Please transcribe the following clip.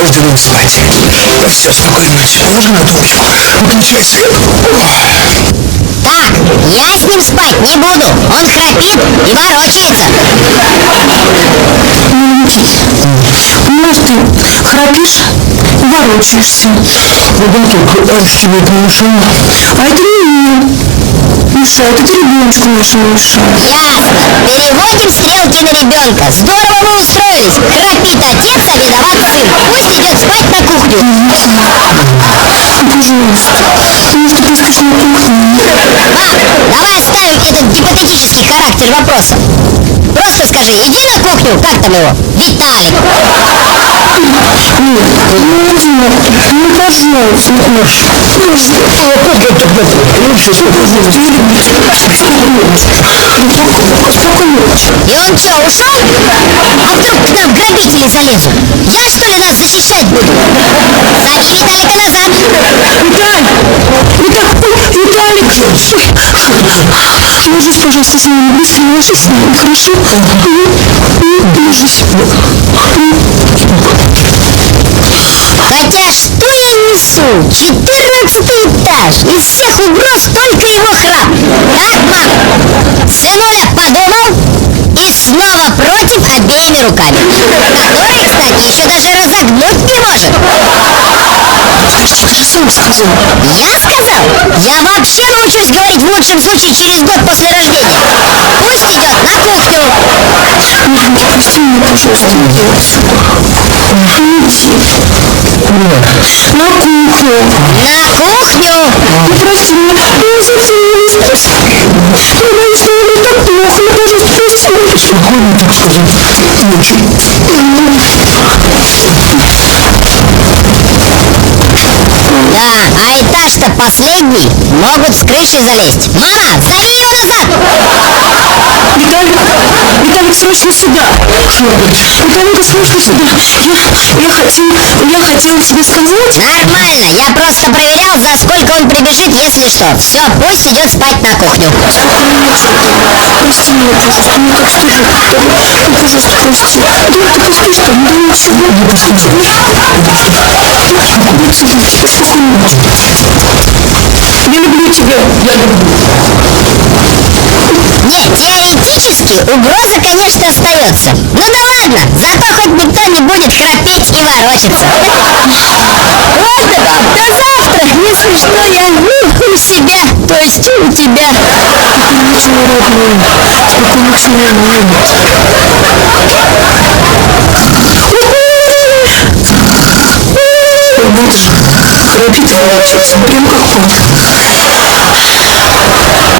рожденным спать. Ну все, спокойной ночи. Положи на тумбочку. Выключай свет. Так, я с ним спать не буду. Он храпит и ворочается. Может, ты храпишь и ворочаешься. Ну да, только Алекс тебе это не мешало. А это не мне мешает, это ребеночку нашему мешает. Ясно. Переводим стрелки на ребенка. Здорово вы устроились. Храпит отец, а виноват сын. Пусть идет спать на кухню. Пожалуйста, может, ты поспишь на кухню? Мам, давай оставим этот гипотетический характер вопроса. Просто скажи, иди на кухню, как там его? Виталик. Нет, ну, пожалуйста, Маша. Как тогда? Ну все, пожалуйста. И он что, ушел? А вдруг к нам грабители залезут? Я что ли нас защищать буду? Зови Виталика назад. Виталик! Ложись, пожалуйста, с нами, быстро ложись с нами, хорошо? Ложись. Хотя что я несу? 14-й этаж. Из всех угроз только его храп. Так, мам? Сынуля подумал и снова против обеими руками. Который, кстати, еще даже разогнуть не может. Подожди, ты же сам сказал. Я сказал? Я вообще научусь говорить в лучшем случае через год после рождения. Пусть идет на кухню. Прости меня, пожалуйста, иди. На кухню. На кухню. Прости меня, я совсем не спасибо. Я боюсь, что мне так плохо, я, пожалуйста, прости меня. Спокойно, так сказать. Да, а этаж-то последний. Могут с крыши залезть. Мама, зови его назад. Виталик, срочно сюда. Виталик, срочно сюда. Я хотела тебе сказать. Нормально, я просто проверял, за сколько он прибежит, если что. Все, пусть идет спать на кухню. Прости меня, пожалуйста, мне так стыдно. Ну, пожалуйста, прости. Да, ты поспишь там, да ничего. Спокойной ночи. Я люблю тебя. Я люблю. Нет, теоретически угроза, конечно, остается. Ну да ладно, зато хоть никто не будет храпеть и ворочаться. Ладно, до завтра, если что, я у себя, то есть у тебя. Ничего, родной. Спокойных снов, мама. Вот же, храпит и ворочается, прям как папа.